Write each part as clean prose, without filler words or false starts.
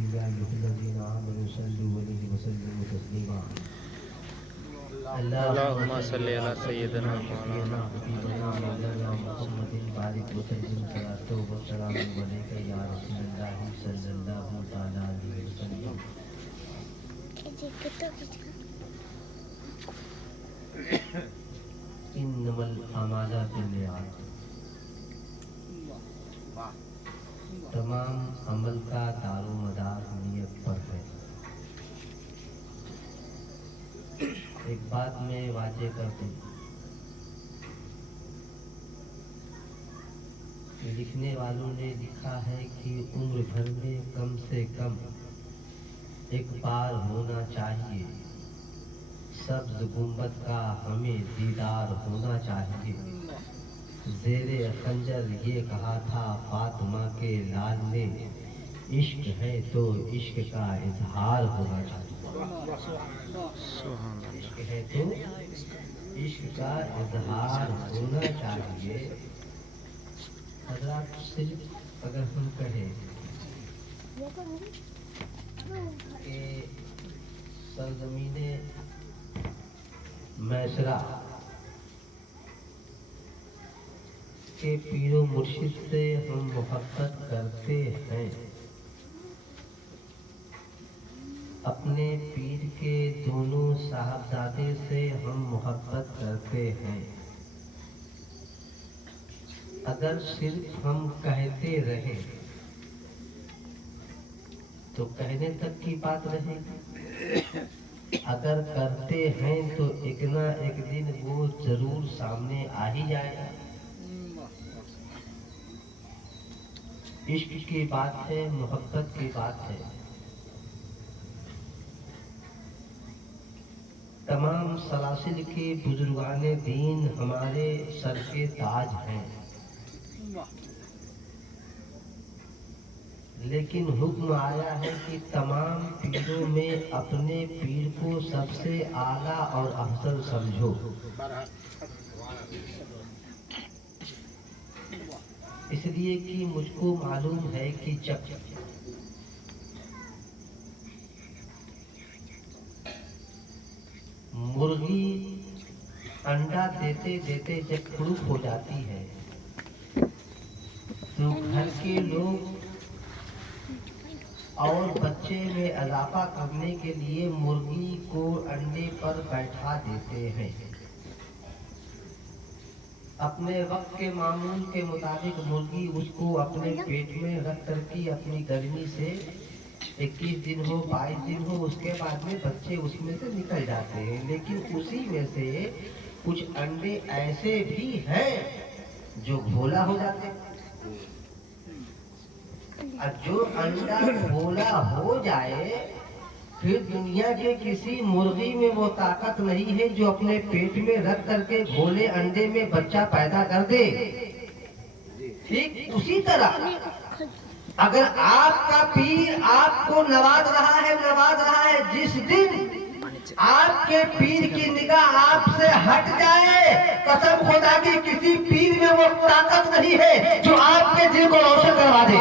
या अय्युहल्लज़ीना आमनू सल्लु अलैहि व सल्लिमू तस्लीमा। अल्लाहुम्मा सल्लि अला सय्यिदिना मौलाना मौलाना मुहम्मदिन बारिक व सल्लिम सलातो व सलामु अलैका या रसूलल्लाह सल्लल्लाहु तआला अलैहि वसल्लम। इन्नमल अमाला बिन्नियात, तमाम अमल का दारोमदार नियत पर है। एक बात में वाजे कर दूं, लिखने वालों ने लिखा है कि उम्र भर में कम से कम एक बार होना चाहिए सब्ज गुंबद का हमें दीदार होना चाहिए। ज़ेरे खंजर ये कहा था फातिमा के लाल ने, इश्क है तो इश्क का इजहार होना चाहिए। इश्क है तो इश्क का इजहार होना चाहिए। हज़रात, सिर्फ अगर हम कहें कि सरज़मीने मैसरा के पीरो मुर्शिद से हम मोहब्बत करते हैं, अपने पीर के दोनों साहबजादे से हम मोहब्बत करते हैं, अगर सिर्फ हम कहते रहे तो कहने तक की बात रहेगी। अगर करते हैं तो एक ना एक दिन वो जरूर सामने आ ही जाएगा। इश्क की बात है, मोहब्बत की बात है। तमाम सलासिल के बुजुर्गाने दीन हमारे सर के ताज हैं, लेकिन हुक्म आया है कि तमाम पीरों में अपने पीर को सबसे आला और अफजल समझो। इसलिए कि मुझको मालूम है कि जब मुर्गी अंडा देते देते जब खुरुक हो जाती है तो घर के लोग और बच्चे में इजाफा करने के लिए मुर्गी को अंडे पर बैठा देते हैं। अपने वक्त के मामूल के मुताबिक मुर्गी उसको अपने पेट में रख करके अपनी गर्मी से 21 दिन हो 22 दिन हो, उसके बाद में बच्चे उसमें से निकल जाते हैं। लेकिन उसी में से कुछ अंडे ऐसे भी हैं जो घोला हो जाते हैं। और जो अंडा घोला हो जाए फिर दुनिया के किसी मुर्गी में वो ताकत नहीं है जो अपने पेट में रख करके घोले अंडे में बच्चा पैदा कर दे। ठीक उसी तरह अगर आपका पीर आपको नवाज रहा है, जिस दिन आपके पीर की निगाह आपसे हट जाए, कसम खुदा की किसी पीर में वो ताकत नहीं है जो आपके दिल को रोशन करवा दे।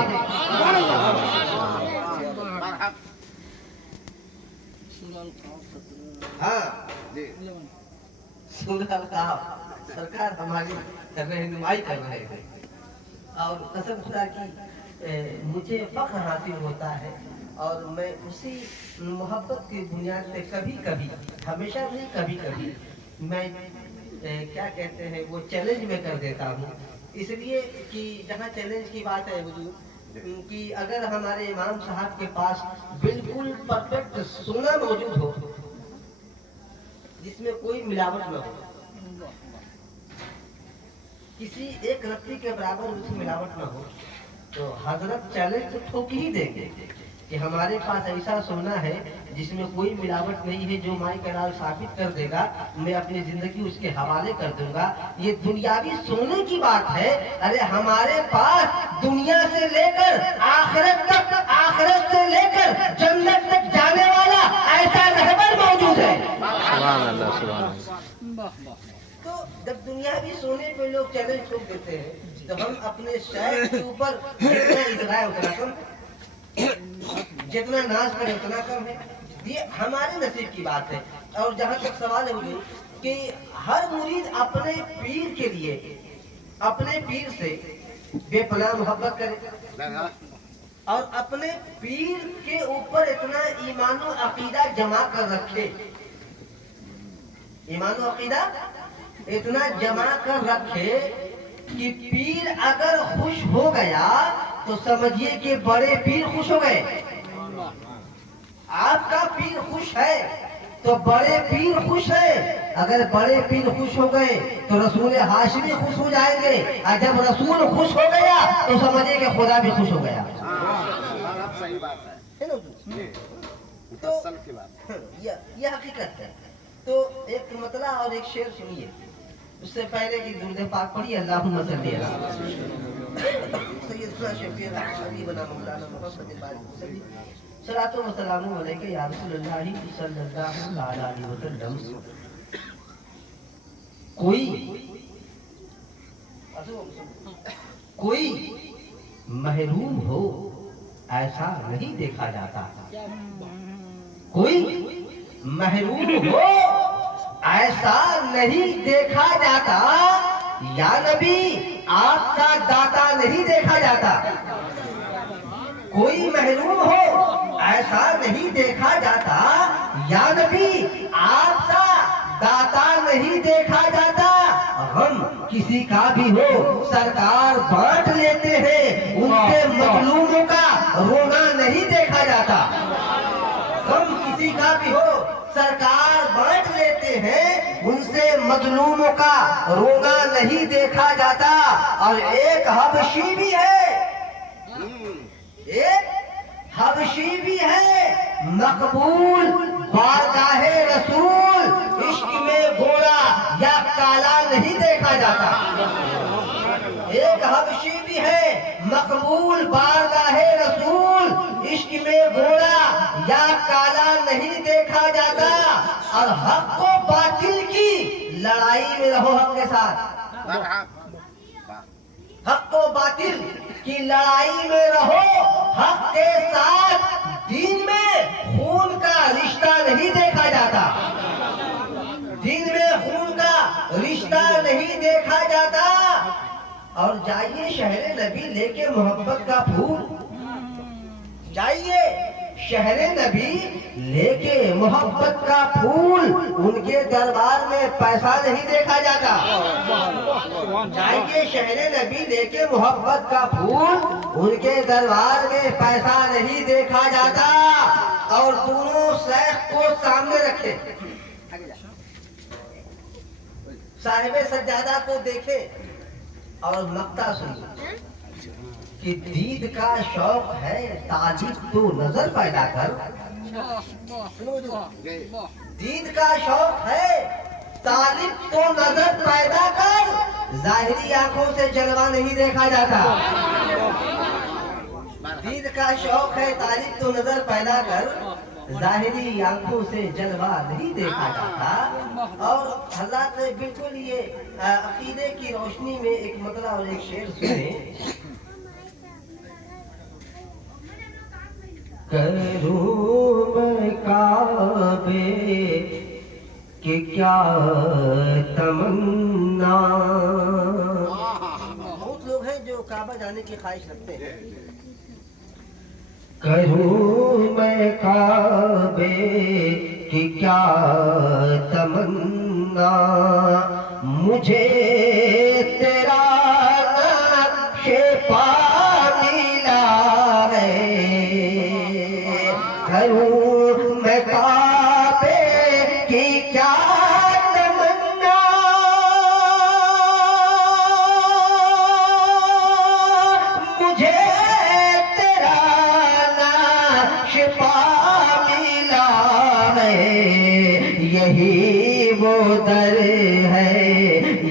हाँ जी, सरकार हमारी रहनुमाई कर रहे हैं और कसम खुदा की मुझे फख्र हासिल होता है और मैं उसी मोहब्बत की बुनियाद पे कभी कभी, हमेशा नहीं कभी कभी मैं क्या कहते हैं वो चैलेंज में कर देता हूँ। इसलिए कि जहाँ चैलेंज की बात है हुजूर, कि अगर हमारे इमाम साहब के पास बिल्कुल परफेक्ट सोना मौजूद हो जिसमें कोई मिलावट न हो, किसी एक रत्ती के बराबर उसमें मिलावट न हो, तो हजरत चैलेंज तो ठोक ही देंगे कि हमारे पास ऐसा सोना है जिसमें कोई मिलावट नहीं है। जो माई का लाल साबित कर देगा मैं अपनी जिंदगी उसके हवाले कर दूंगा। ये दुनियावी सोने की बात है। अरे हमारे पास दुनिया से लेकर आखिरत तक, आखिरत से लेकर जन्नत तक जाने वाला ऐसा रहबर मौजूद है। सुभान अल्लाह, सुभान अल्लाह। तो जब दुनियावी सोने पे लोग चैलेंज ठोक देते हैं तो हम अपने शहर के ऊपर जितना नाश करे उतना कम है। ये हमारे नसीब की बात है। और जहाँ तक सवाल है मुझे कि हर मुरीद अपने पीर के लिए अपने पीर से बेपनाह मोहब्बत करे और अपने पीर के ऊपर इतना ईमानो अकीदा जमा कर रखे, ईमानो अकीदा इतना जमा कर रखे कि पीर अगर खुश हो गया तो समझिए कि बड़े पीर खुश हो गए। आपका पीर खुश है तो बड़े पीर खुश है। अगर बड़े पीर खुश हो गए तो रसूल हाशमी खुश हो जाएंगे, और जब रसूल खुश हो गया तो समझिए कि खुदा भी खुश हो गया। सही बात है ना? तो यह हकीकत है। तो एक मतला और एक शेर सुनिए, उससे पहले कि दुरूद पाक पढ़िए। अल्लाहुम्मा सल्ली अला सय्यदना शफीअना हबीबना मौलाना मुहम्मद बारिक सलातो व सलामु अलैका या रसूलल्लाह सल्लल्लाहु अलैहि वसल्लम। कोई महरूम हो ऐसा नहीं देखा जाता, कोई महरूम हो ऐसा नहीं देखा जाता, या नबी आपका दाता नहीं देखा जाता। कोई महरूम हो ऐसा नहीं देखा जाता, या नबी आपका दाता नहीं देखा जाता। हम किसी का भी हो सरकार बांट लेते हैं, उनसे मजलूमों का रोना नहीं देखा जाता। हम किसी का भी हो सरकार बांट लेते हैं, उनसे मजलूमों का रोना नहीं देखा जाता। और एक हबशी भी है, एक हबशी भी है मकबूल बारगाहे रसूल, इश्क में गोरा या काला नहीं देखा जाता। एक हबशी भी है मकबूल बारगाहे रसूल, इश्क में गोरा या काला नहीं देखा जाता। और हक को बातिल की लड़ाई में रहो हक के साथ, हक को बातिल की लड़ाई में रहो हक के साथ। दीन में खून का रिश्ता नहीं देखा जाता, दीन में खून का रिश्ता नहीं देखा जाता। और जाइए शहरे नबी लेके मोहब्बत का फूल, जाइए शहरे नबी लेके मोहब्बत का फूल, उनके दरबार में पैसा नहीं देखा जाता। जाइए शहरे नबी लेके मोहब्बत का फूल, उनके दरबार में पैसा नहीं देखा जाता। और दोनों शेख को सामने रखे, साहिबे सज्जादा को देखे और मक्ता सुनिए कि दीद का शौक है तालिब तो नजर पैदा कर। दीद का शौक है तालिब तो नजर पैदा कर, जाहिरी आंखों से जलवा नहीं देखा जाता। दीद का शौक है तालिब तो नजर पैदा कर, जाहिरी आंखों से जलवा नहीं देखा जाता। और हज़रत बिल्कुल ये अकीदे की रोशनी में एक मतला और एक शेर सुने। करूं मैं काबे कि क्या तमन्ना। बहुत लोग हैं जो काबा जाने की ख्वाहिश रखते हैं। करूं मैं काबे कि क्या तमन्ना, मुझे तेरा नक्शे पा मिला है। करूं मैं काबे की क्या तमन्ना, मुझे तेरा नक्श पा मिला है। यही वो दर है,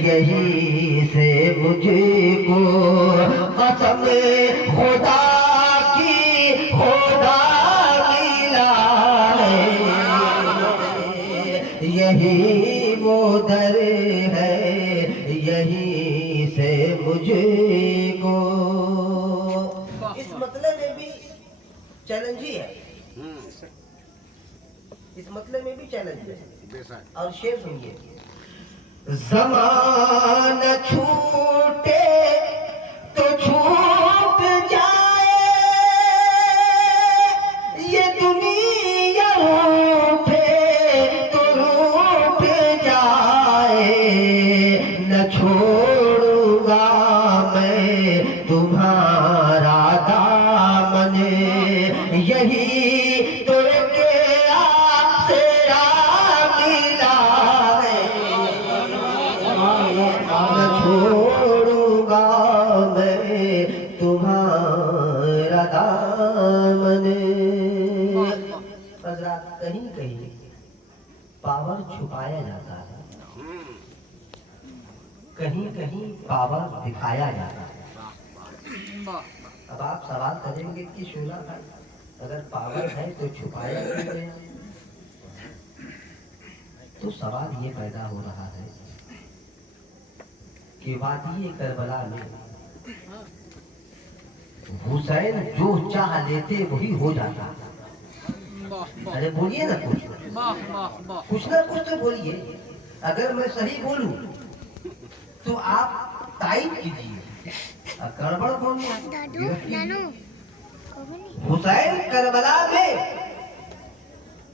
यही से मुझको कसम खुदा की खुदा मिला है। यही वो दर है, यही से मुझको। इस मतलब में भी चैलेंज ही है इस मतलब में भी चैलेंज है। बेशक। और शेर सुनिए, ज़माना छूटे तो छूट जाए, ये दुनिया रूठे तो रूठ जाए, न छोड़ूंगा मैं तुम्हारा दामन, यही तो एक आसरा मिला है, न छोड़ूंगा मैं तुम्हारा दामन। हज़रात, कहीं कहीं पावर छुपाया जाता है, कहीं कहीं पावर दिखाया जाता है। अब आप सवाल करेंगे कि शोला भाई, अगर पावर है तो छुपाया क्यों गया? तो सवाल ये पैदा हो रहा है कि वादी करबला में हुसैन जो चाह लेते वही हो जाता। अरे बोलिए ना कुछ ना कुछ तो बोलिए। अगर मैं सही बोलूं तो आप तारीफ कीजिए, गड़बड़ बोलिए। हुसैन करबला में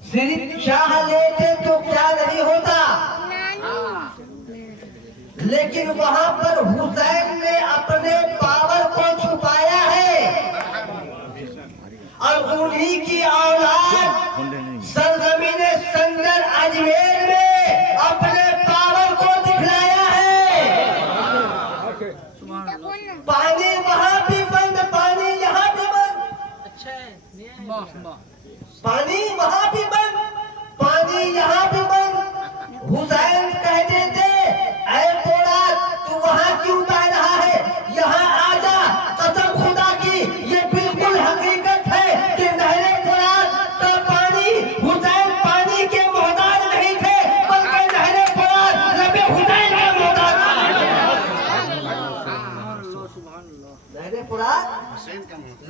सिर्फ चाह लेते तो क्या नहीं होता, लेकिन वहां पर हुसैन ने अपने पावर को छुपाया है और उन्हीं की औलाद सरजमीन संदर अजमेर में अपने पावर को दिखलाया है। पानी वहां भी बंद, पानी यहाँ भी बंद, पानी वहां भी बंद, पानी यहाँ भी बंद। हुसैन कहते थे, ऐ फौलाद तू वहां क्यों जा रहा है, यहाँ आजा, कसम खुदा की ये बिल्कुल हकीकत है कि नहरे फौलाद का पानी, हुसैन पानी के मोहताज नहीं थे, बल्कि नहरे फौलाद लबे हुसैन के मोहताज थे। नहरे फौलाद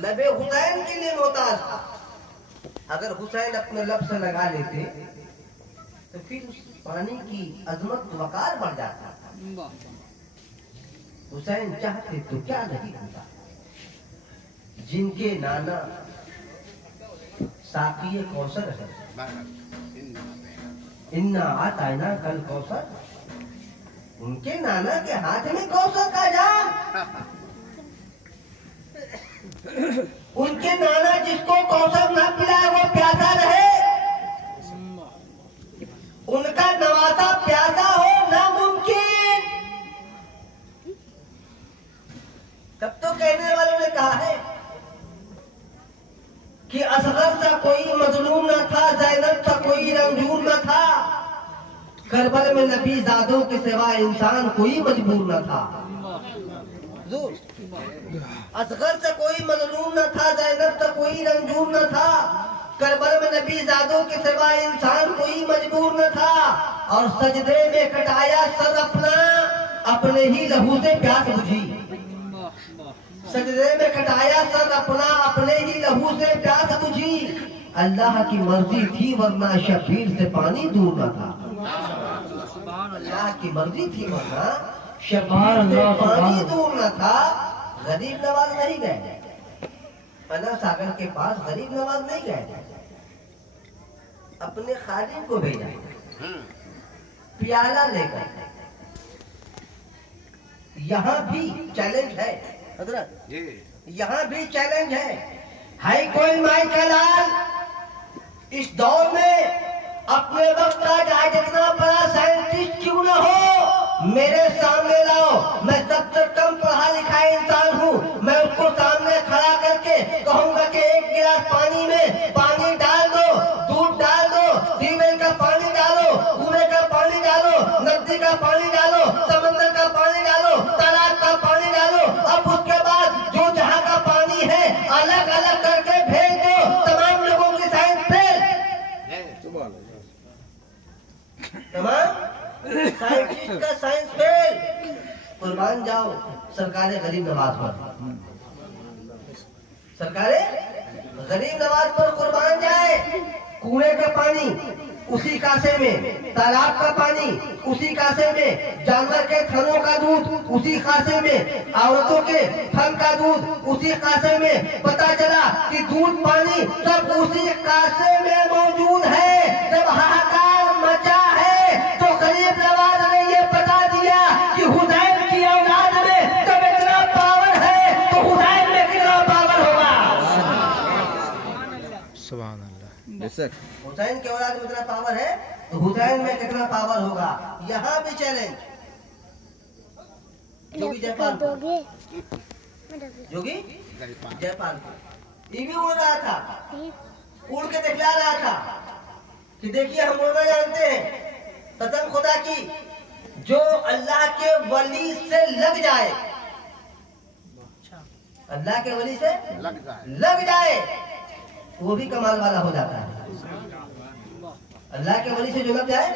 लबे हुसैन के लिए मोहताज था। अगर हुसैन अपने लब से लगा लेते तो फिर उस पानी की अजमत वकार बढ़ जाता था। हुसैन चाहते तो क्या नहीं होता। जिनके नाना साकिए कौसर है, इन्ना आताना कल कौसर, उनके नाना के हाथ में कौसर का जाम। उनके नाना जिसको कौसर न पिलाए वो प्यासा रहे, उनका नवासा प्यासा हो नामुमकिन। तब तो कहने वालों ने कहा है कि असगर सा कोई मजलूम न था, ज़ैनब सा कोई रंजूर न था, करबल में नबी ज़ादों के सिवा इंसान कोई मजबूर न था। असगर से कोई मजलूम न था, ज़ैनब से कोई रंजूर न था, करबल में नबी ज़ादों के सिवा इंसान कोई मजबूर न था। और सजदे में कटाया सर अपना, अपने ही लहू से प्यास बुझी। सजदे में कटाया सर अपना, अपने ही लहू से प्यास बुझी। अल्लाह की मर्जी थी वरना शबीर से पानी दूर न था। अल्लाह की मर्जी थी वरना शबीर से पानी दूर न था। गरीब नवाज नहीं गए, पना सागर के पास गरीब नवाज नहीं गए, अपने खादिम को भेजा प्याला लेकर। यहाँ भी चैलेंज है हजरत, यहाँ भी चैलेंज है कोई माई का लाल इस दौर में अपने वक्त का चाहे जितना बड़ा साइंटिस्ट क्यों न हो, मेरे सामने लाओ। मैं सबसे कम पढ़ा लिखा इंसान हूँ, मैं उसको सामने खड़ा करके कहूँगा कि एक गिलास पानी में पानी डाल दो, दूध डाल दो, सीवेज का पानी डालो, कुएं का पानी डालो, नदी का पानी डालो, समंदर का पानी डालो, तालाब का पानी डालो। अब उसके बाद जो जहाँ का पानी है अलग अलग करके भेज दो, तमाम लोगों की साइंस फेल, तमाम साइंटिस्ट का साइंस फेल। कुर्बान जाओ सरकारे गरीब नवाज पर, सरकारे गरीब नवाज पर कुर्बान जाए। कुएं का पानी उसी कासे में, तालाब का पानी उसी कासे में, जानवर के थनों का दूध उसी कासे में, औरतों के थन का दूध उसी कासे में। पता चला कि दूध पानी सब उसी कासे में मौजूद है। जब हाहाकार मचा है तो गरीब नवाज ने ये बता दिया कि हुसैन की औलाद में जब इतना पावर है तो हुसैन में कितना पावर होगा। सुभान अल्लाह। हुसैन की औलाद में इतना पावर है तो हुसैन में कितना पावर होगा। यहाँ भी चैलेंज जोगी जयपाल, जोगी जयपाल ये भी उड़ रहा था, उड़ के दिखला रहा था कि देखिए हम उड़ना जानते हैं। कसम खुदा की जो अल्लाह के वली से लग जाए, अल्लाह के वली से लग जाए वो भी कमाल वाला हो जाता है। अल्लाह के वली से जो लग जाए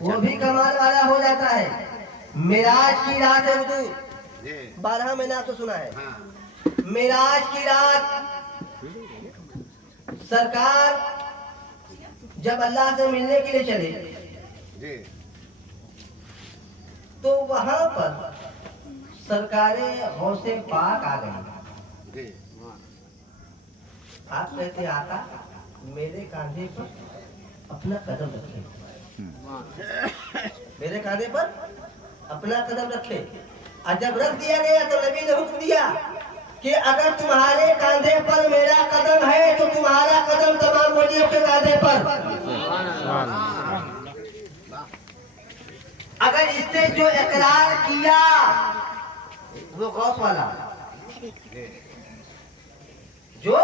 वो भी कमाल वाला हो जाता है। मेराज की रात है हुजूर, 12 महीना तो सुना है। मेराज की रात सरकार जब अल्लाह से मिलने के लिए चले तो वहां पर सरकारे गौसे पाक आ गई। आप कहते आका मेरे कांधे पर अपना कदम रखे, मेरे कांधे पर अपना कदम रखे। और जब रख दिया गया तो नबी ने हुक्म दिया कि अगर तुम्हारे कांधे पर मेरा कदम है तो तुम्हारा कदम तमाम वलियों के कांधे पर। अगर इससे जो इकरार किया वो गौस वाला, जो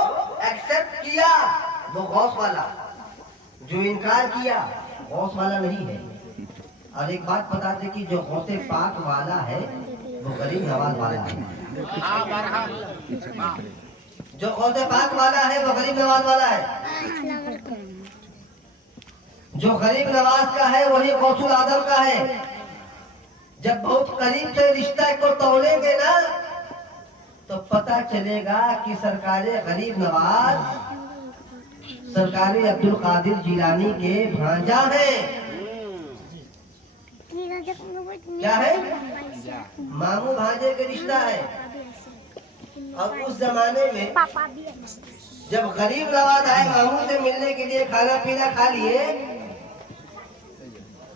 एक्सेप्ट किया वो गौस वाला, जो इनकार किया गौस वाला नहीं है। और एक बात बता दे कि जो गौसे पाक वाला है वो गरीब नवाज वाला है। जो गौसे पाक वाला है वो गरीब नवाज वाला है। जो गरीब नवाज का है वही गौसुल आदम का है। जब बहुत करीब से रिश्ता को तोड़ेंगे ना तो पता चलेगा कि सरकारे गरीब नवाज सरकारे अब्दुल कादिर जिलानी के भांजा है। क्या है? मामू भांजे का रिश्ता है। और उस जमाने में जब गरीब नवाज आए मामू से मिलने के लिए, खाना पीना खा लिए,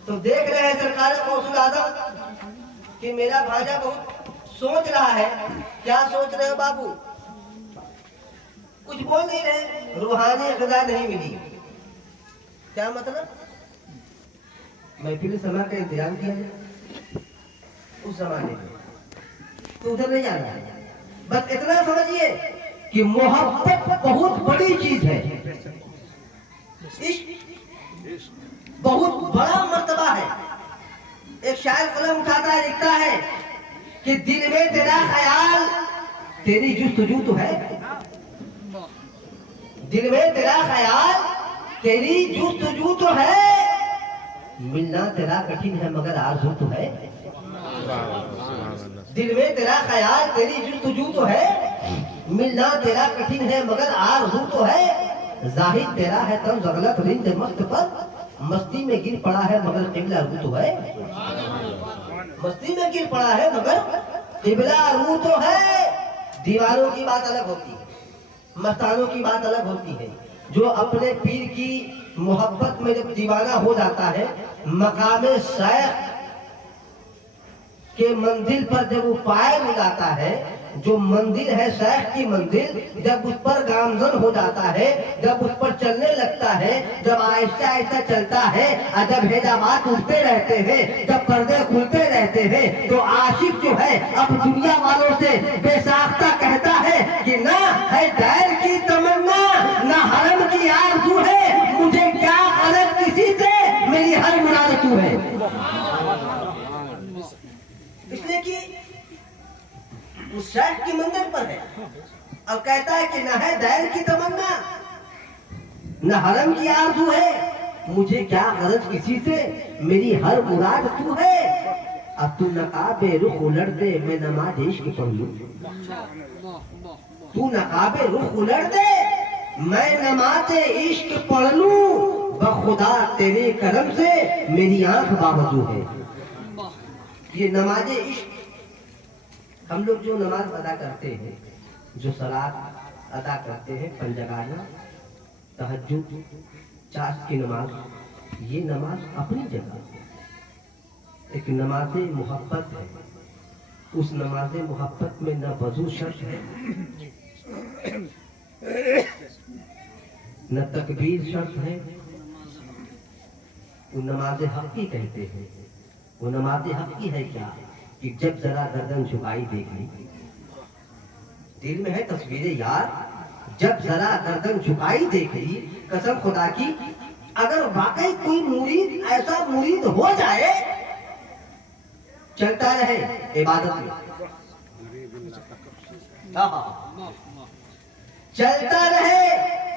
तो देख रहे हैं सरकार गौसुल आदम कि मेरा भांजा बहुत सोच रहा है। क्या सोच रहे हो बाबू? कुछ बोल नहीं रहे, रूहानी ग़िज़ा नहीं मिली। क्या मतलब? महफिल समा का इंतजाम किया जाए उस जमाने में, तो उधर नहीं जाना है। बस इतना समझिए कि मोहब्बत बहुत बड़ी चीज है, इश्क बहुत बड़ा मर्तबा है। एक शायर कलम उठाता है, लिखता है कि दिल में तेरा ख्याल तेरी जुस्तजू तो है, दिल में तेरा ख्याल तेरी जुस्तजू तो है, मिलना तेरा कठिन है मगर आरज़ू तो है। दिल में तेरा ख्याल तेरी जुस्तजू तो है, मिलना तेरा कठिन है मगर आरज़ू तो है। जाहिद तेरा है तन ज़गलत रिंज मस्त पर, मस्ती में गिर पड़ा है मगर किबला रू तो है। मस्ती में गिर पड़ा है मगर किबला रू तो है। दीवारों की बात अलग होती है, मस्तानों की बात अलग होती है। जो अपने पीर की मोहब्बत में जब दीवाना हो जाता है, मकामे शायख के मंजिल पर जब वो पाए हो जाता है, जो मंदिर है शायख की मंदिर, जब उस पर गामजन हो जाता है, जब उस पर चलने लगता है, जब आहिस्ता आहिस्ता चलता है, और जब हिजाबात उठते रहते हैं, जब पर्दे खुलते रहते हैं, तो आशिक जो है अब दुनिया वालों से बेसाख्ता कहता है कि ना है दैर की तमन्ना, ना हरम की आरज़ू है, मुझे क्या गलत किसी से, मेरी हर मुराद तू है। इसलिए कि उस शायख की मंदिर पर है और कहता है कि न है दैर की तमन्ना, न हरम की आरज़ू है, मुझे क्या गरज किसी से, मेरी हर मुराद तू है। अब तू नकाबे रुख उलट दे, मैं नमाज इश्क पढ़ लूं। तू नकाबे रुख उलट दे, मैं नमाज इश्क पढ़ लूं। खुदा तेरे करम से मेरी आंख बावजू है। ये नमाज इश्क, हम लोग जो नमाज अदा करते हैं, जो सलात अदा करते हैं, पंजगाना, तहज्जुद, चाश की नमाज, ये नमाज अपनी जगह एक नमाज मोहब्बत है। उस नमाज मोहब्बत में न वजू शर्त है, न तकबीर शर्त है। वो नमाज हक़ी कहते हैं। वो नमाज हक़ी है क्या कि जब जरा गर्दन झुकाई देखी, दिल में है तस्वीरें यार, जब जरा गर्दन झुकाई देख ली, कसम खुदा की अगर वाकई कोई मुरीद ऐसा मुरीद हो जाए, चलता रहे इबादत में, चलता रहे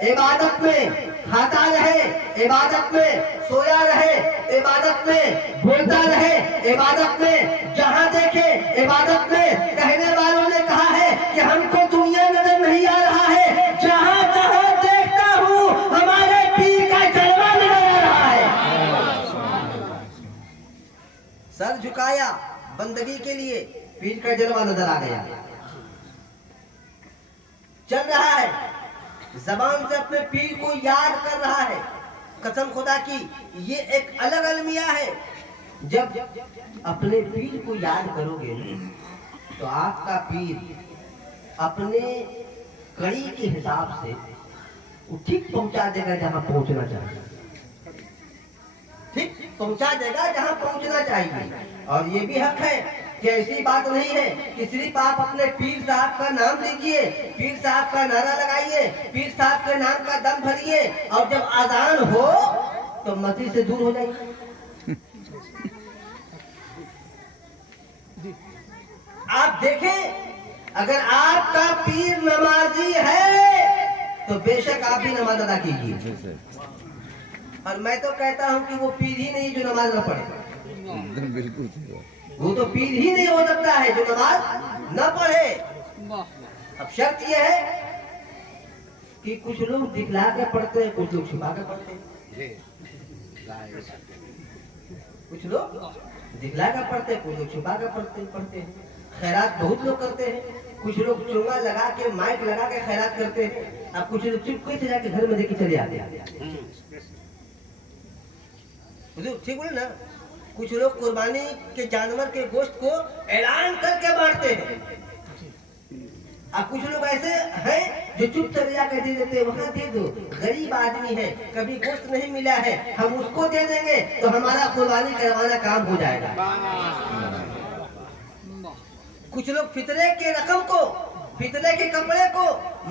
इबादत में, खाता रहे इबादत में, सोया रहे इबादत में, बोलता रहे इबादत में, जहां देखे इबादत में। कहने वालों ने कहा है कि हमको दुनिया नजर नहीं आ रहा है, जहां जहां देखता हूँ हमारे पीर का जलवा नजर आ रहा है। सर झुकाया बंदगी के लिए, पीर का जलवा नजर आ गया। चल रहा है, जबान से अपने पीर को याद कर रहा है। कसम खुदा की ये एक अलग अलमिया है। जब अपने पीर को याद करोगे तो आपका पीर अपने कड़ी के हिसाब से वो ठीक पहुंचा देगा जहां पहुंचना चाहिए, ठीक पहुंचा देगा जहां पहुंचना चाहिए। और ये भी हक है कि ऐसी बात नहीं है कि सिर्फ आप अपने पीर साहब का नाम लीजिए, पीर साहब का नारा लगाइए, पीर साहब के नाम का दम भरिए, और जब आजान हो तो मस्जिद से दूर हो जाइए। आप देखें, अगर आपका पीर नमाजी है तो बेशक आप भी नमाज अदा कीजिए। और मैं तो कहता हूं कि वो पीर ही नहीं जो नमाज न पढ़े। बिल्कुल, वो तो पीर ही नहीं हो सकता है जो नमाज न पढ़े। अब शर्त यह है कि कुछ लोग दिखला के पढ़ते हैं, कुछ लोग छुपा के पढ़ते हैं। कुछ लोग दिखला के पढ़ते हैं, कुछ लोग छुपा के पढ़ते हैं। खैरात बहुत लोग करते हैं, कुछ लोग चोंगा लगा के माइक लगा के खैरात करते हैं। अब कुछ लोग चुपके से जाके घर में देखे चले आते हैं। ठीक बोले ना, कुछ लोग कुर्बानी के जानवर के गोश्त को ऐलान करके बांटते हैं। अब कुछ लोग ऐसे हैं जो चुप चले जाकर दे देते हैं, वहां दे दो, गरीब आदमी है, कभी गोश्त नहीं मिला है, हम उसको दे देंगे तो हमारा कुर्बानी करवाना काम हो जाएगा। कुछ लोग फितरे के रकम को, फितरे के कपड़े को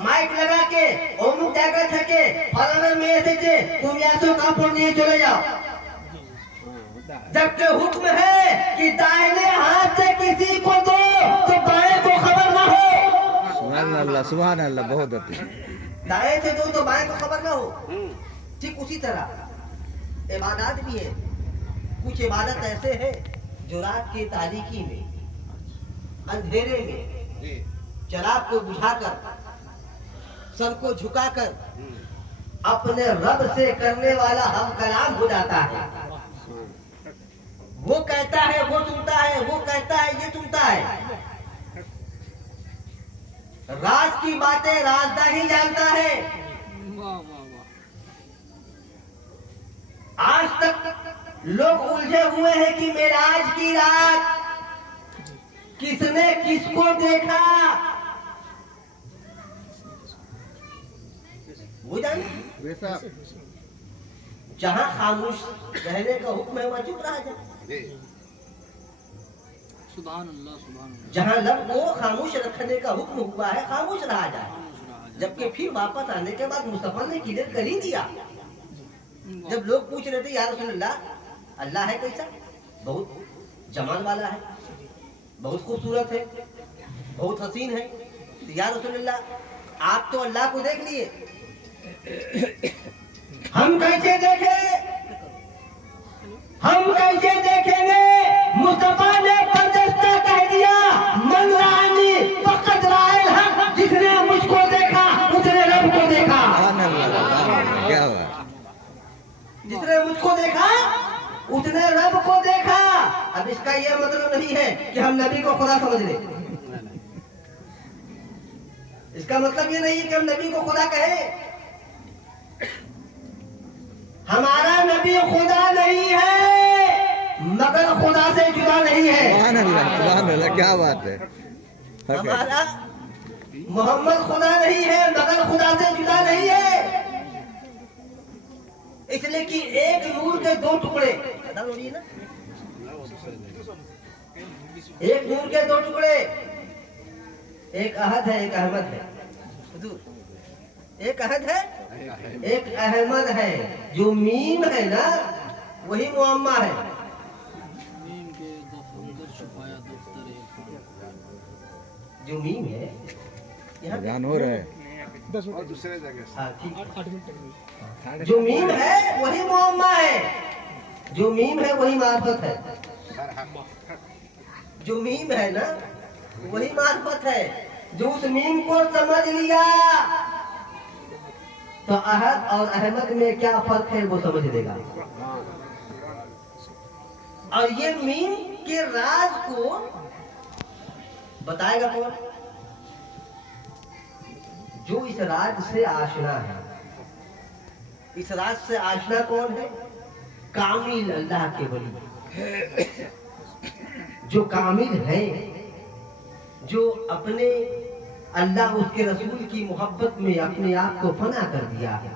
माइक लगा के ओमुक जाकर थके फलाना में ऐसे तुम यासो कापड़ लिए चले जाओ, जबकि हुक्म है कि दाहिने हाथ से किसी को दो तो बाएं को खबर ना हो। सुभान अल्लाह, सुभान अल्लाह, बहुत अच्छी। दाएं से दो तो बाएं को खबर ना हो। ठीक उसी तरह इबादत भी है। कुछ इबादत ऐसे है जो रात की तारीकी में, अंधेरे में, चिराग को बुझाकर, सर को झुकाकर अपने रब से करने वाला हम कलाम हो जाता है। वो कहता है वो सुनता है, वो कहता है ये सुनता है। राज की बातें राजदार ही जानता है। आज तक लोग उलझे हुए हैं कि मेराज की रात किसने किसको देखा, वो जाने। जहां खामोश रहने का हुक्म है वहां चुप रहा जाए। सुभान अल्लाह, सुभान अल्लाह। जहां लब को खामोश रखने का हुक्म हुआ है खामोश रहा जाए। जबकि फिर वापस आने के बाद मुस्तफा ने क्लियर कर ही दिया। जब लोग पूछ रहे थे या रसूल अल्लाह, अल्लाह है कैसा, बहुत जमाल वाला है, बहुत खूबसूरत है, बहुत हसीन है, तो या रसूल अल्लाह आप तो अल्लाह को देख लिए, हम कैसे देखे, हम कैसे देखेंगे। मुस्तफा ने बर्जस्ता कह दिया, मन रानी फकत रायल हक, जिसने मुझको देखा उसने रब को देखा। क्या हुआ? जिसने किसको देखा? उसने रब को देखा। अब इसका यह मतलब नहीं है कि हम नबी को खुदा समझ ले। इसका मतलब ये नहीं है कि हम नबी को खुदा कहें। हमारा नबी खुदा नहीं है मगर खुदा से जुदा नहीं है। सुभान अल्लाह, क्या बात है। हमारा मोहम्मद खुदा नहीं है मगर खुदा से जुदा नहीं है। इसलिए कि एक नूर के दो टुकड़े, ना? एक नूर के दो टुकड़े, एक अहद है एक अहमद है। एक अहद है एक अहमद है। जो मीम है ना वही मुअम्मा है। जो मीम है यहाँ जान हो रहा है। और दूसरे जगह हाँ, ठीक। जो मीम है वही मुअम्मा है। जो मीम है वही मार्फत है। जो मीम है ना वही मार्फत है। जो उस मीम को समझ लिया तो अहद और अहमद में क्या फर्क है वो समझ लेगा। और ये मीम के राज को बताएगा कौन? जो इस राज से आशना है। इस राज से आशना कौन है? कामिल अल्लाह के वली, जो कामिल है, जो अपने अल्लाह उसके रसूल की मोहब्बत में अपने आप को फना कर दिया है,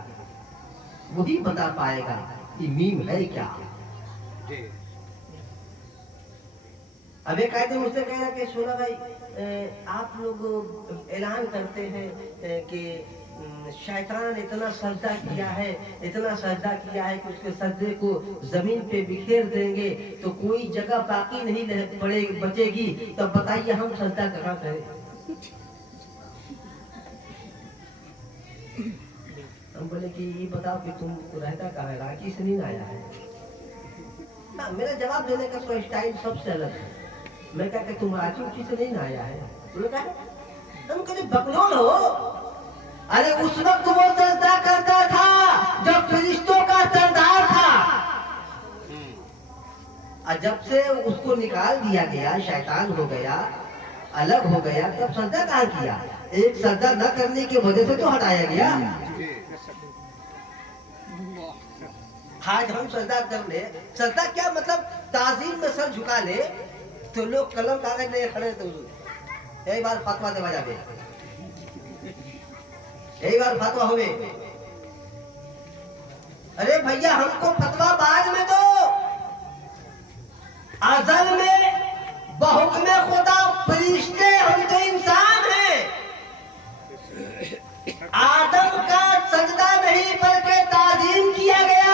वही बता पाएगा कि मीम है क्या। अब एक आदमी मुझसे कह रहा कि सोना भाई आप लोग ऐलान करते हैं कि शैतान इतना सजदा किया है, इतना सजदा किया है कि उसके सजदे को जमीन पे बिखेर देंगे तो कोई जगह बाकी नहीं पड़ेगी बचेगी। तब बताइए हम सजदा कहाँ करें? हम बोले कि ये बताओ कि तुम रहता कहाँ है? रांची से नहीं आया है ना। मेरा जवाब देने का तो स्टाइल सबसे अलग है। मैं कहा कि तुम रांची से नहीं आया है। बोले कहा तुम कभी बकलोल हो? अरे उस वक्त वो सजदा करता था जब फरिश्तों का सरदार था। और जब से उसको निकाल दिया गया, शैतान हो गया, अलग हो गया, तब सजदा कहाँ किया? एक सजदा न करने की वजह से तो हटाया गया। आज हम सजदा कर ले, सजदा क्या मतलब? ताजीम में सर झुका ले तो लोग कलम कागज नहीं खड़े तो यही बार फतवा देवा जाबे, यही बार फतवा हुए। अरे भैया हमको फतवा बाद में दो। अज़ल में बहुक्मे खुदा फरिश्ते, हम तो इंसान हैं। आदम का सजदा नहीं बल्कि ताजीम किया गया।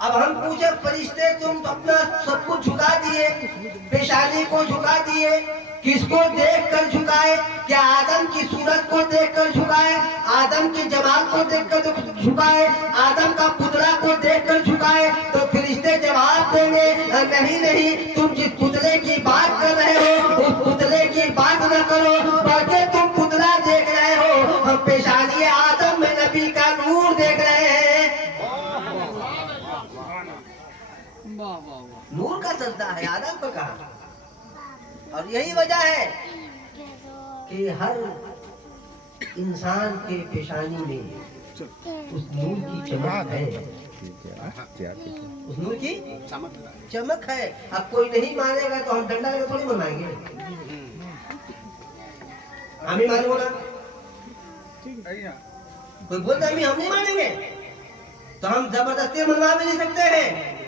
अब हम पूछे फरिश्ते तुम अपना सब कुछ झुका दिए, पेशानी को झुका दिए, किसको देखकर झुकाए? क्या आदम की सूरत को देखकर झुकाए? आदम के जमाल को देखकर झुकाए? आदम का पुतला को देखकर झुकाए? तो फरिश्ते जवाब देंगे नहीं नहीं, तुम जिस पुतले की बात कर रहे हो उस पुतले की बात न करो, बल्कि तुम पुतला देख रहे हो। हम पेशानी आदम में नबी का नूर देख रहे हैं। नूर का सजदा है, आदम को कहा। और यही वजह है कि हर इंसान के पेशानी में उस नूर की चमक है। उस नूर की चमक है। अब कोई नहीं मानेगा तो हम डंडा लेकर थोड़ी मनवाएंगे। हम ही मानो ना। कोई बोलता है हम नहीं मानेंगे तो हम जबरदस्ती मनवा भी नहीं सकते हैं।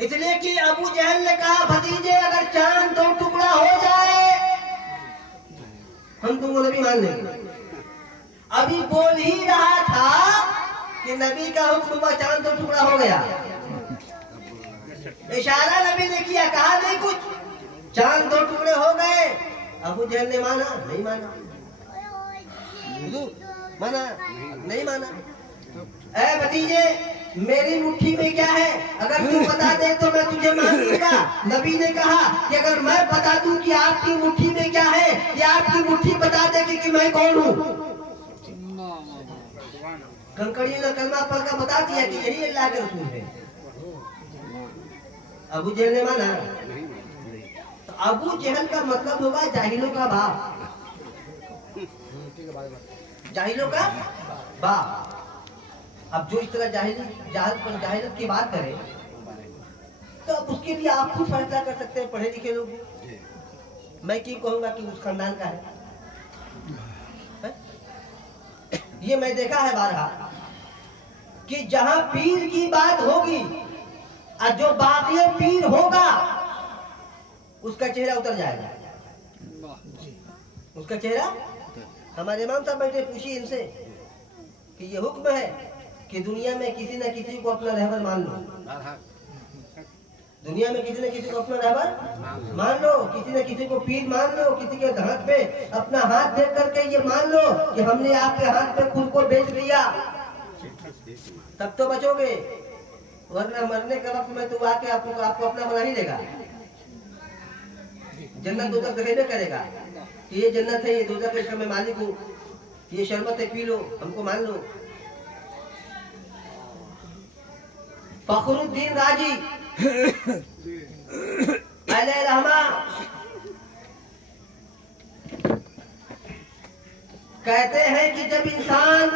इसलिए कि अबू जहल ने कहा भतीजे अगर चांद दो टुकड़ा हो जाए हम तुमको नबी मान लेंगे। अभी बोल ही रहा था कि नबी का हुक्म हुआ, चांद दो टुकड़ा हो गया। इशारा नबी ने किया, कहा नहीं कुछ, चांद दो टुकड़े हो गए। अबू जहल ने माना नहीं माना, माना नहीं माना। ऐ भतीजे मेरी मुट्ठी में क्या है, अगर तू बता दे तो मैं तुझे मान लूंगा। नबी ने कहा कि अगर मैं बता दूं कि आपकी मुट्ठी में क्या है, या आपकी मुट्ठी बता दे कि मैं कौन हूँ। कंकड़ियों ने कलमा पढ़कर बता दिया कि यही अल्लाह के रसूल है। अबू जहल ने माना। तो अबू जहल का मतलब होगा जाहिलों का बाप, जाहिलों का बाप। अब जो इस तरह जाहिलत की बात करे तो अब उसके लिए आप खुद फैसला कर सकते हैं, पढ़े लिखे लोग। मैं क्यों कहूंगा कि उस खानदान का है? ये मैं देखा है बारहा कि जहां पीर की बात होगी और जो बाकी पीर होगा उसका चेहरा उतर जाएगा, उसका चेहरा। हमारे इमाम साहब बैठे, पूछिए इनसे कि ये हुक्म है कि दुनिया में किसी न किसी को अपना रहबर मान लो, दुनिया में किसी न किसी को अपना रहबर मान लो, किसी न किसी को पीर मान लो, किसी के हाथ पे अपना हाथ देख करके ये मान लो कि हमने आपके हाथ पे खुद को बेच लिया, तब तो बचोगे, वरना मरने के वक्त में तो आके आपको अपना बना ही लेगा। जन्नत दोजख दिखाई करेगा कि ये जन्नत है, ये दोजख है, इसका मैं मालिक हूँ, ये शरबत है, पी लो, हमको मान लो। फखरुद्दीन राजी रहमा कहते हैं कि जब इंसान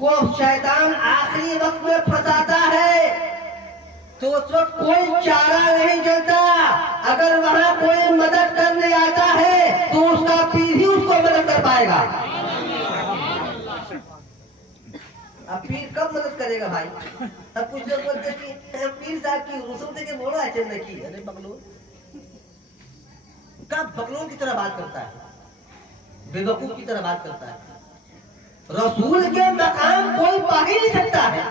को शैतान आखिरी वक्त में फंसाता है तो उस वक्त कोई चारा नहीं चलता। अगर वहां कोई मदद करने आता है तो उसका पीर ही उसको मदद कर पाएगा। अब पीर कब मदद करेगा भाई? अब कुछ लोग बोलते कि पीर साहब की रसूल देके बोलो ऐसे न की, अरे बकलोल का बकलोल की तरह बात करता है, बेवकूफ की तरह बात करता है। रसूल के मकाम कोई पा ही नहीं सकता है।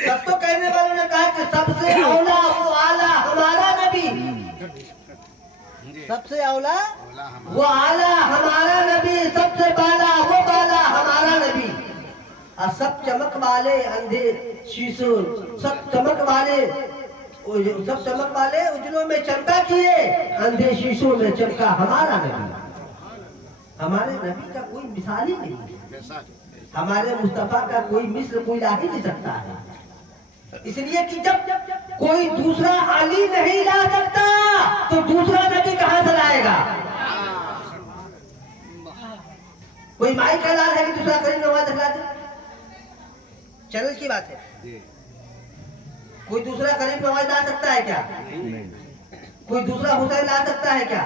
तब तो कहने वालों ने कहा कि सबसे औला वो आला हमारा नबी, सबसे औला वो आला हमारा नबी, सबसे बाला वो बाला हमारा नबी। और सब चमक वाले अंधे शीशों, सब चमक वाले उजलों में चमका किए, अंधे शीशों में चमका हमारा नबी। हमारे नबी का कोई मिसाल ही नहीं है, हमारे मुस्तफा का कोई मिस्र कोई ला ही नहीं सकता है। इसलिए कि जब कोई दूसरा अली नहीं ला सकता तो दूसरा नबी कहां से लाएगा? कोई माई का लाल है कि दूसरा करीम नवाज ला दे? चैलेंज की बात है। कोई दूसरा करीम नवाज ला सकता है क्या? कोई दूसरा हुसैन ला सकता है क्या?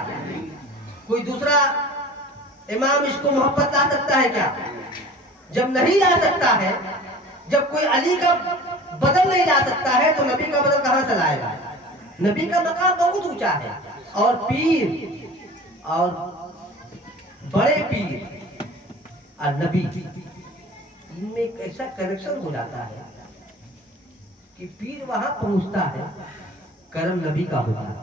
कोई दूसरा इमाम इश्क मोहब्बत ला सकता है क्या? जब नहीं ला सकता है, जब कोई अली का बदल नहीं ला सकता है तो नबी का बदल कहां से लाएगा? नबी का मकाम बहुत ऊंचा है। और पीर और बड़े पीर और नबी इनमें एक ऐसा कनेक्शन हो जाता है कि पीर वहां पहुंचता है, करम नबी का होता है।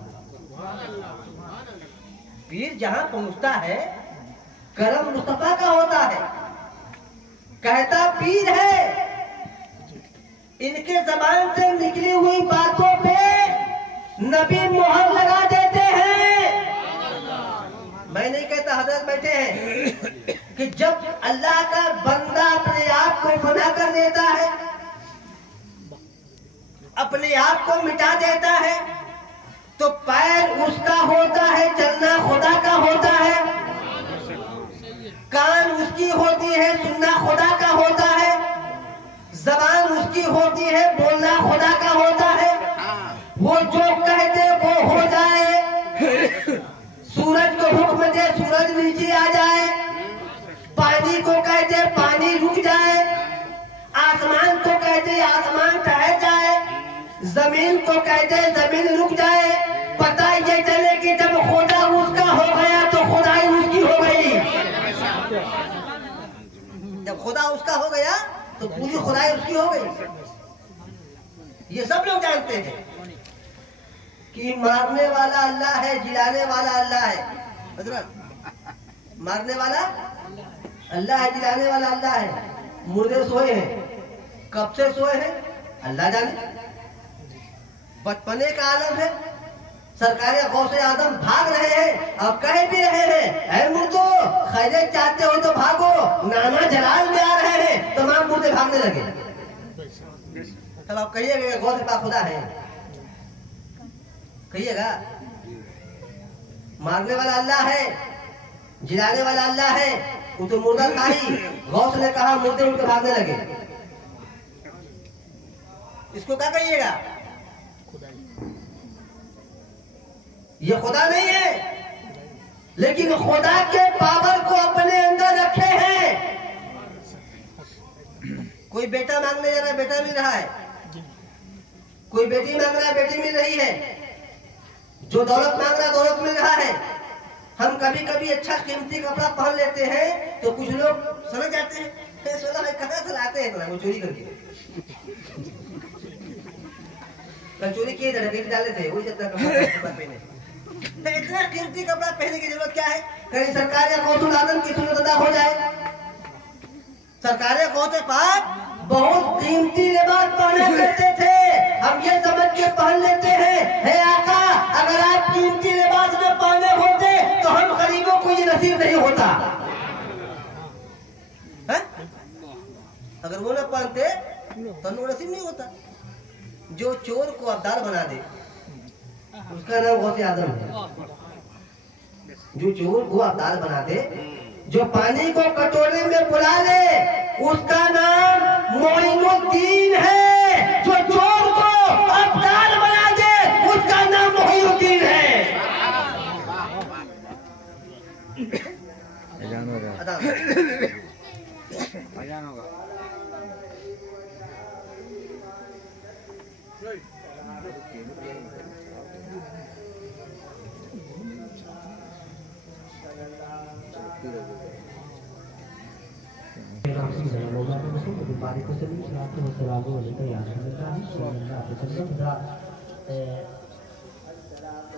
पीर जहां पहुंचता है करम मुस्तफा का होता है। कहता पीर है, इनके जबान से निकली हुई बातों पे नबी मोहर लगा देते हैं। मैं नहीं कहता, हजरत बैठे हैं कि जब अल्लाह का बंदा अपने आप को फना कर देता है, अपने आप को मिटा देता है, तो पैर उसका होता है, चलना खुदा का होता है, कान उसकी होती है, सुनना खुदा का होता है, जबान उसकी होती है, बोलना खुदा का होता है। वो जो कह दे वो हो जाए। सूरज को हुक्म दे सूरज नीचे आ जाए, पानी को कह दे पानी रुक जाए, आसमान को कह दे आसमान ठहर जाए, जमीन को कह दे जमीन रुक जाए। पता ये चले कि जब खुदा उसका हो गया तो खुदाई उसकी हो गई। जब खुदा उसका हो गया तो पूरी खुदाई उसकी हो गई। ये सब लोग जानते हैं कि मारने वाला अल्लाह है, जिलाने वाला अल्लाह है। मारने वाला अल्लाह है, जिलाने वाला अल्लाह है। मुर्दे सोए हैं, कब से सोए हैं अल्लाह जाने। बचपने का आलम है, सरकारे गौसे आदम भाग रहे हैं और कह भी रहे हैं, ऐ मुर्दो खैरियत चाहते हो तो भागो, नाना जलाल में आ रहे हैं। तमाम मुर्दे भागने लगे। तब आप कहिएगा गौसे पाक खुदा है, कहिएगा? मारने वाला अल्लाह है, जिलाने वाला अल्लाह है। वो तो मुर्दा था ही। गौस ने कहा, मुर्दे उनके भागने लगे। इसको क्या कहिएगा? ये खुदा नहीं है, लेकिन खुदा के पावर को अपने अंदर रखे हैं। कोई बेटा मांगने जा रहा है, बेटा मिल रहा है। कोई बेटी मांग रहा है, बेटी मिल रही है। जो दौलत मांग रहा है, दौलत मिल रहा है। हम कभी कभी अच्छा कीमती कपड़ा पहन लेते हैं तो कुछ लोग समझ जाते हैं, कहाँ से लाते हैं वो चोरी करके। कल चोरी किए थे, डाले थे, वही जितना कपड़ा पहने। इतना कीमती कपड़ा पहनने की जरूरत क्या है? कहीं सरकार या कौशल आदम की सुन्नत अदा हो जाए। सरकारें कौशल पाक बहुत कीमती लिबास पहना करते थे। हम ये समझ के पहन लेते हैं, हे आका अगर आप कीमती लिबास में पहने होते तो हम गरीबों को ये नसीब नहीं होता है? अगर वो न पहनते तो हमें नसीब नहीं होता। जो चोर को अब्दाल बना दे उसका नाम गौसे आदम है। जो चोर को अब्दाल बना दे, जो पानी को कटोरे में बुला ले, उसका नाम मोइनुद्दीन है। जो चोर को अब्दाल बना दे, उसका नाम मोइनुद्दीन है। अजान होगा।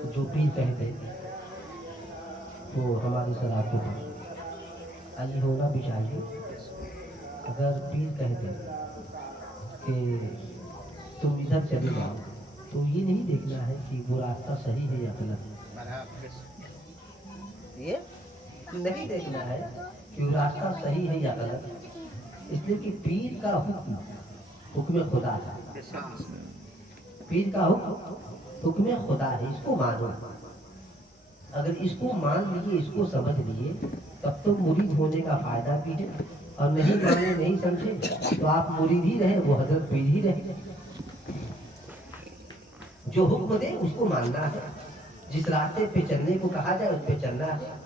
जो पीर कहते वो हमारी सलाह ये होना भी चाहिए। अगर पीर कहते कि तुम इधर चले जाओ तो ये नहीं देखना है कि वो रास्ता सही है या गलत। ये नहीं देखना है कि वो रास्ता सही है या गलत, इसलिए कि पीर का हुक्म खुदा है। पीर का हुक्म खुदा है, इसको मानो। अगर इसको मान लिए, इसको समझ लिए, तब तो मुरीद होने का फायदा भी है। और नहीं माने, नहीं समझे तो आप मुरीद ही रहे, वो हजरत पीर ही रहे। जो हुक्म दे उसको मानना है। जिस रास्ते पे चलने को कहा जाए उस पे चलना है।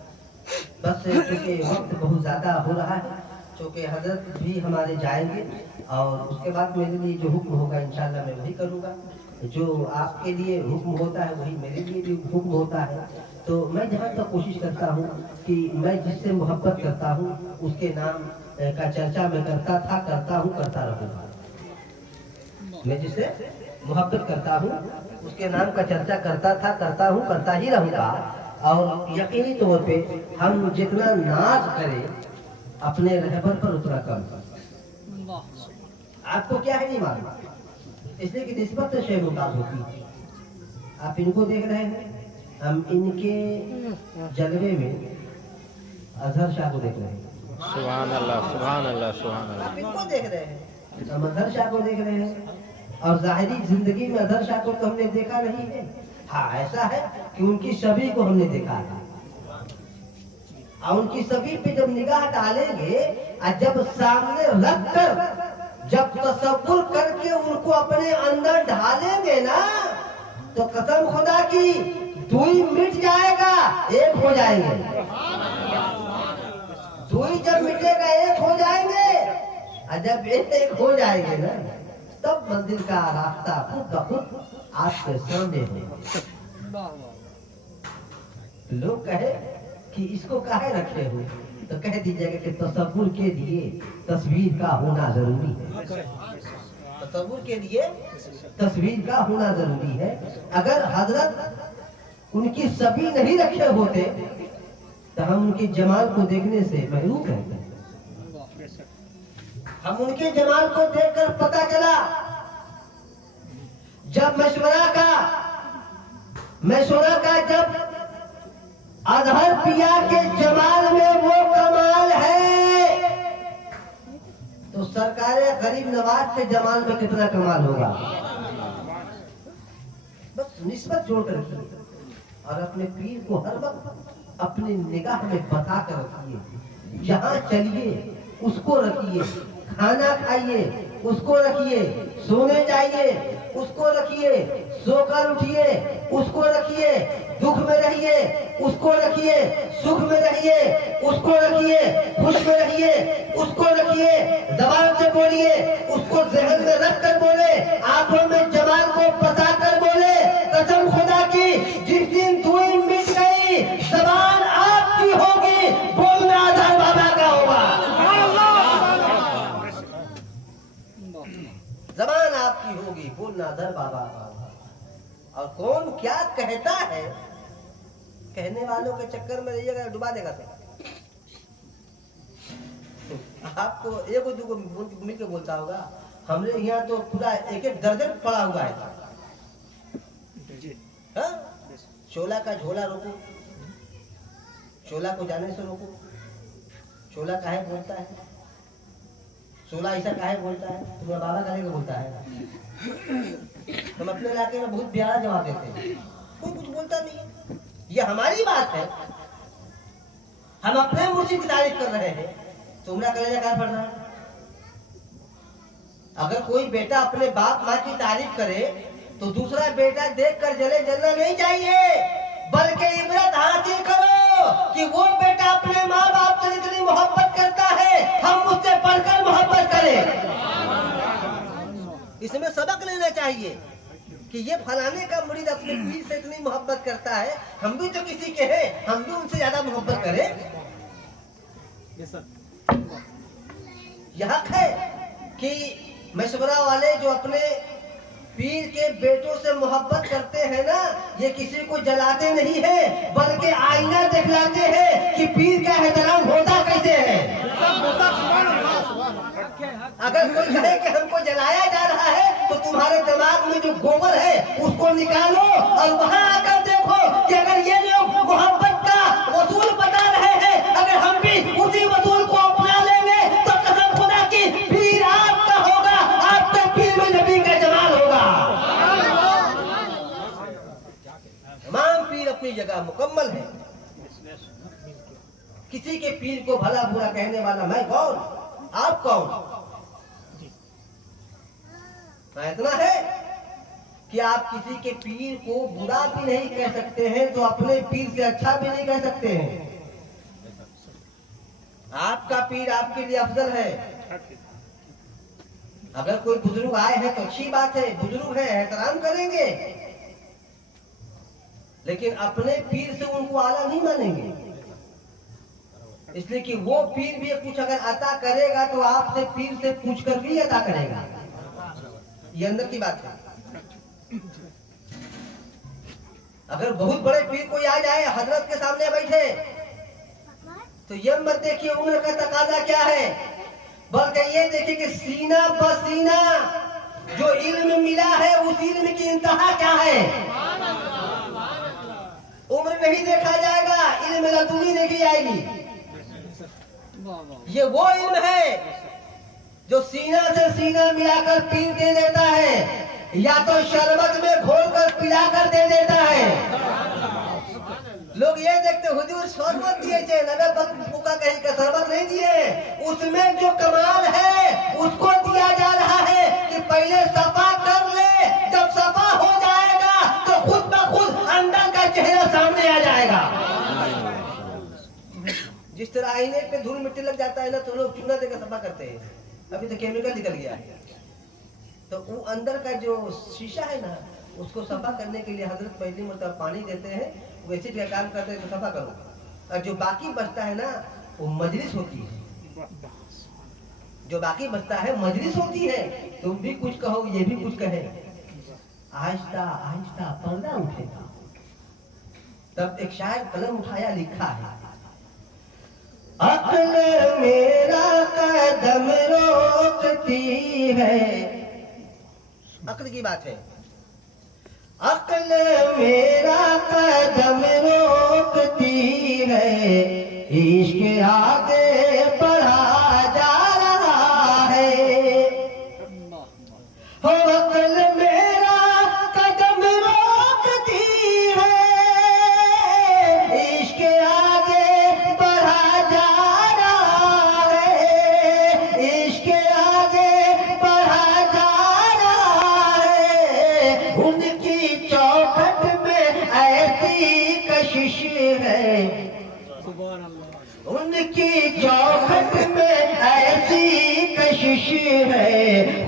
बस क्योंकि वक्त बहुत ज्यादा हो रहा है, क्योंकि हजरत भी हमारे जाएंगे और उसके बाद मेरे लिए जो हुक्म होगा इंशाल्लाह मैं वही करूँगा। जो आपके लिए हुक्म होता है वही मेरे लिए भी हुक्म होता है। तो मैं जहाँ तक कोशिश करता हूँ कि मैं जिससे मोहब्बत करता हूँ उसके नाम का चर्चा मैं करता था, करता हूँ, करता रहूँगा। मैं जिससे मोहब्बत करता हूँ उसके नाम का चर्चा करता था, करता हूँ, करता ही रहूँगा। और यकीनी तौर पे हम जितना नाज करें अपने रहबर पर उतना कम। आपको क्या है नहीं मालूम, इसलिए कि निस्बत से शय मुमताज होती है। आप इनको देख रहे हैं, हम इनके जलवे में अजहर शाह को देख रहे हैं। सुभान अल्लाह, सुभान अल्लाह, सुभान अल्लाह। आप इनको देख रहे हैं, हम अजहर शाह को देख रहे हैं। और जाहिरी जिंदगी में अजहर शाह को तो हमने देखा नहीं है। हाँ, ऐसा है कि उनकी छवि को हमने देखा है। और उनकी छवि पे जब निगाह डालेंगे और जब सामने रख कर जब तसव्वुर करके उनको अपने अंदर ढालेंगे ना, तो कसम खुदा की दुई मिट जाएगा, एक हो जाएंगे। दुई जब मिटेगा एक हो जाएंगे, और जब एक हो जाएंगे ना, तब मंदिर का रास्ता खुद ब खुद आपके सामने होगा। लोग कहे कि इसको काहे रखे हो, तो कह दीजिएगा कि तसव्वुर के लिए तस्वीर का होना जरूरी है। तसव्वुर के लिए तस्वीर का होना जरूरी है। अगर हजरत उनकी छवि नहीं रखे होते तो हम उनके जमाल को देखने से महरूम रहते। हम उनके जमाल को देखकर पता चला, जब मैं सुना का जब अजहर पिया के जमाल में वो कमाल है, तो सरकार गरीब नवाज के जमाल में कितना कमाल होगा। बस निस्बत जोड़ कर रखिए और अपने पीर को हर वक्त अपनी निगाह में बता कर रखिए। जहाँ चलिए उसको रखिए, खाना खाइए उसको रखिए, सोने जाइए उसको रखिए, सोकर उठिए उसको रखिए, दुख में रहिए उसको रखिए, सुख में रहिए उसको रखिए, खुश में रहिए उसको रखिए, जबान से बोलिए उसको जहन में रख कर बोले, आंखों में जमाल को बता कर बोले। कसम खुदा की जिस दिन दुई मिट गई जबान आपकी होगी, बोलना अजहर बाबा का होगा। जबान आपकी होगी, बोलना अजहर बाबा का होगा। और कौन क्या कहता है, कहने वालों के चक्कर में रहिएगा, डुबा देगा सब। आपको एक दो मिल के बोलता होगा, हमरे यहाँ तो पूरा एक एक दर्जन पड़ा हुआ है। हाँ? शोला का झोला रोको, शोला को जाने से रोको। शोला काहे बोलता है, शोला ऐसा काहे बोलता है, तुम्हारा बाबा का लेकर बोलता है। हम अपने इलाके में बहुत प्यारा जवाब देते हैं, कोई कुछ बोलता नहीं है। ये हमारी बात है, हम अपने मुर्शिद की तारीफ कर रहे हैं, तुमरा कलेजा क्या पड़ रहा है। अगर कोई बेटा अपने बाप माँ की तारीफ करे तो दूसरा बेटा देखकर जले, जलना नहीं चाहिए, बल्कि इबरत हासिल करो कि वो बेटा अपने माँ बाप से जितनी मोहब्बत करता है, हम उससे बढ़कर मोहब्बत करें। इसमें सबक लेना चाहिए कि ये फलाने का मुरीद अपने पीर से इतनी मोहब्बत करता है, हम भी तो किसी के हैं, हम भी उनसे ज्यादा मोहब्बत करें। यह हक है कि मशवरा वाले जो अपने पीर के बेटों से मोहब्बत करते हैं ना, ये किसी को जलाते नहीं है, बल्कि आईना दिखलाते हैं कि पीर का एहतराम होता कैसे है। अगर कोई कहे कि हमको जलाया जा रहा है, तो तुम्हारे दिमाग में जो गोबर है उसको निकालो और वहाँ आकर देखो कि अगर ये लोग मोहब्बत का वसूल बता रहे हैं, अगर हम भी उसी वसूल को अपना लेंगे तो कसम खुदा की पीर आपका होगा, आपके पीर में नबी का जमाल होगा। तमाम पीर अपनी जगह मुकम्मल है, किसी के पीर को भला बुरा कहने वाला मैं कौन, आप कौन। इतना है कि आप किसी के पीर को बुरा भी नहीं कह सकते हैं, तो अपने पीर से अच्छा भी नहीं कह सकते हैं। आपका पीर आपके लिए अफजल है। अगर कोई बुजुर्ग आए हैं तो अच्छी बात है, बुजुर्ग है एहतराम करेंगे, लेकिन अपने पीर से उनको आला नहीं मानेंगे, इसलिए कि वो पीर भी कुछ अगर अता करेगा तो आपसे पीर से पूछ कर भी अता करेगा। ये अंदर की बात है। अगर बहुत बड़े पीर कोई आ जाए, हजरत के सामने बैठे, तो ये मत देखिए उम्र का तकाजा क्या है, बल्कि ये देखिए कि सीना बसीना जो इल्म मिला है उस इल्म की इंतहा क्या है। उम्र नहीं देखा जाएगा, इल्म लदुनी देखी जाएगी। ये वो इल्म है जो सीना से सीना मिलाकर पीर दे देता है, या तो शरबत में घोलकर पिलाकर दे देता है। लोग ये देखते हुजूर शरबत दिए थे, नबे फूका कहीं का शरबत नहीं दिए। उसमें जो कमाल है उसको दिया जा रहा है कि पहले सफा कर ले, जब सफा हो जाएगा तो खुद ब खुद अंदर का चेहरा सामने आ जाएगा। जिस तरह आईने पे धूल मिट्टी लग जाता है ना, तो लोग चूना देकर सफा करते हैं, अभी तो केमिकल निकल गया है, तो वो अंदर का जो शीशा है ना, उसको सफा करने के लिए हजरत पहली मतलब पानी देते हैं, वो एसिड का काम करते हैं, तो सफा करो। और जो बाकी बचता है ना, वो मजलिस होती है, जो बाकी बचता है मजलिस होती है। तुम भी कुछ कहो, ये भी कुछ कहे, आहिस्ता आहिस्ता पर्दा उठेगा। तब एक शायर कलम उठाया, लिखा है, अक्ल मेरा कदम रोकती है, अक्ल की बात है, अक्ल मेरा कदम रोकती है, इश्क आगे बढ़ा जा रहा है। हो अक्ल मेरा कदम रोकती है, इश्क आगे बढ़ा जा रहा है, इश्क आगे बढ़ा जा रहा है। उनकी चौखट में ऐसी कशिश है, उनकी चौखट में ऐसी कशिश है,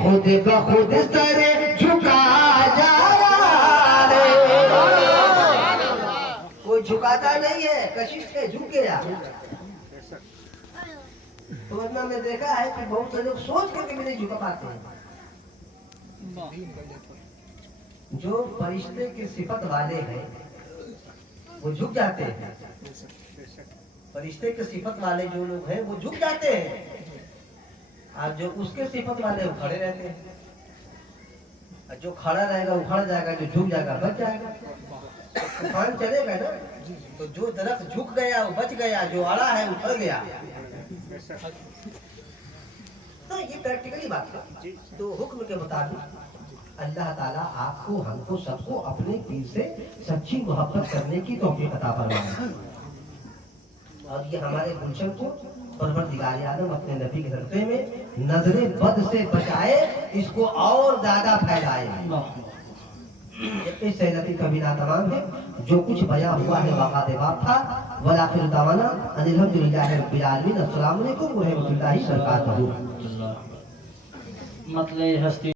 खुद ब खुद सर झुका जा रहा है। कोई झुकाता नहीं है, कशिश से झुक गया। तो वरना मैं देखा है कि बहुत से लोग सोच करके भी नहीं झुका पाते हैं। जो फरिश्ते की सिफत वाले हैं वो झुक जाते हैं, फरिश्ते के सिफत वाले जो लोग हैं वो झुक जाते हैं, और जो उसके सिफत वाले वो खड़े रहते हैं। और जो खड़ा रहेगा वो खड़ा जाएगा, जो झुक जाएगा बच जाएगा। तूफान चलेगा ना, तो जो दरख्त झुक गया वो बच गया, जो अड़ा है वो फल गया। तो ये प्रैक्टिकली बात है। तो हुक्म के मुताबिक अल्लाह ताला आपको, हमको, सबको अपने पीर से सच्ची मोहब्बत करने की तौफीक अता फरमाए। और ये हमारे गुलशन को परवरदिगार आलम अपने नबी के सदक़े में नजरे बद से बचाए, इसको और ज्यादा फैलाए। इस सहनती कबीरा तमाम है, जो कुछ बया हुआ है वाक़ात बाप था। वलाखिर दावाना अल्हम्दुलिल्लाहि रब्बिल आलमीन। अस्सलामु अलैकुम व रहमतुल्लाहि व बरकातहू। मतलब हस्ती